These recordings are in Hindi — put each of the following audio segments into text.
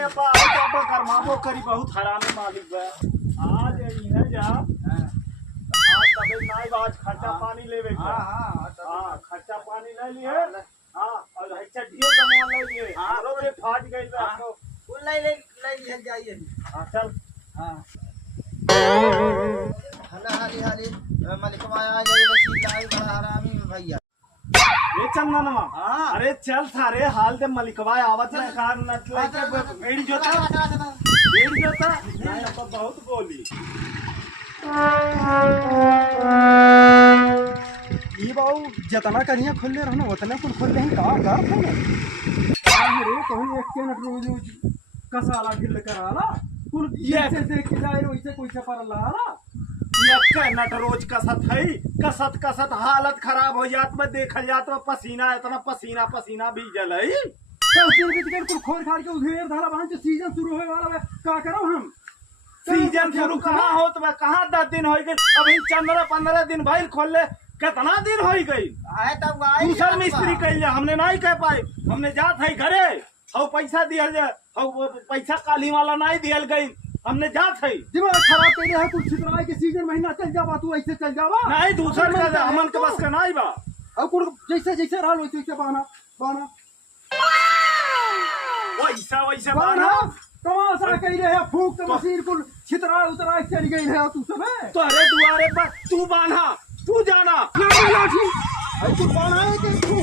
करमाबो करी बहुत हरामी मालिक बा। आज यही है जा आज तबे नाई आज खर्चा पानी लेवे के। हां खर्चा पानी ले लिए। हां और हच्चा ढियो कमान ले लिए। हमरो के फाट गइल बा हमको फूल ले जाइए। हां चल। हां हला हाली मालिक आया जाइए रसीद लाई बड़ा हरामी भैया। ये चंदनवा अरे चल सारे हाल दे मलिकवा आवत है कार नचले के भेड़ जोता नहीं अब बहुत बोली ये बाऊ जतना करिया खुले रहना उतना कुल खुले ही का कर थे रे कहूं एक के नट रोज कसाला गिल कराला कुल ये से देख के जाए वैसे कोई से पर लाला ये नट रोज कसत हालत खराब हो जात में देखल जात में पसीना इतना पसीना भी जल है तो सीजन कुल खोर खाड़ के उधेर धारा बहन जो सीजन शुरू होए वाला है का करो हम सीजन शुरू कहां होत बा कहां 10 दिन हो गए अभी 15 दिन भाई खोले कितना दिन हो गई है तब दूसर मिस्त्री कह हमने नहीं कह पाए हमने जात है घरे और पैसा दिया जाए और पैसा काली वाला नहीं दियल गई हमने जात है दिमाग खराब कर है कुछ छितराई के सीजन महीना चल जावा तू ऐसे चल जावा नहीं दूसर का हमन के बस का नहीं बा और कुल जैसे रहल वैसे बाना वैसे बाना तमाशा कह रहे हैं फूक के मशीन कुल छितरा उतरा चल गई है तू सब तो अरे दुआरे पर तू बांधा तू जाना लाठी अरे तू बाना है कि तू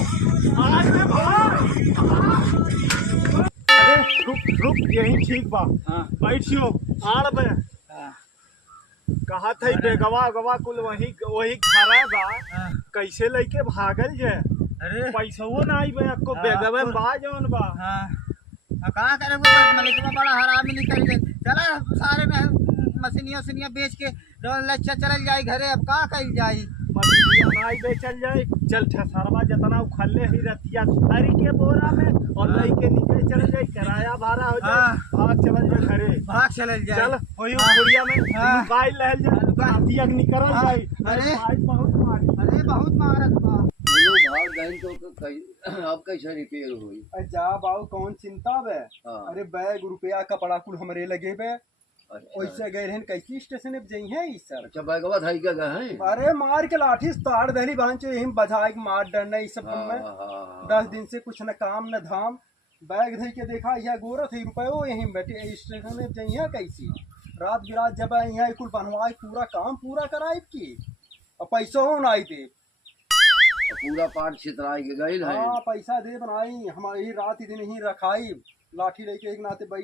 आज में भाग अरे रुक यही ठीक बा बैठियो आड़ बे कहा था बेगवा कुल वही घरे बा कैसे लेके भागल जे अरे पैसवो नहीं बे को बेगवे बा जवन बा कहाँ करेंगे मालिक बड़ा हरामी निकल गए चला सारे में मशीनिया बेच के लच्छा चल जाए घरे अब कहाँ कल जाए मछलियां नहीं बेचल जाए चल ठसरवा जितना उखले ही रतिया हरी के बोरा में और लई के निकल चल जाए किराया भाड़ा हो जाए भाग चल जाए घरे भाग चल जाए चल वही बुढ़िया में मोबाइल ले जाए रतिया निकल जाए अरे बहुत मारत बा भाग गई तो अब कैसे रिपेयर हुई जा बाऊ कौन चिंता बे अरे बैग रुपया कपड़ा कुल हमरे लगे बे वैसे गए रहन कैसी स्टेशन पे जाई है इस सर अच्छा बैगवा धाई का गए हैं अरे मार के लाठी से ताड़ दहली बहन चो यही बजाए के मार डरना इस सब में 10 दिन से कुछ न काम न धाम बैग धई के देखा यह गोरत है रुपयो यही बैठे स्टेशन पे जाई है कैसी रात बिरात जब यहाँ कुल बनवाए पूरा काम पूरा कराए की और पैसा हो ना दे पूरा पार्ट छितराई के गई है हाँ पैसा दे बनाई हमारी रात दिन ही रखाई लाठी लेके एक नाते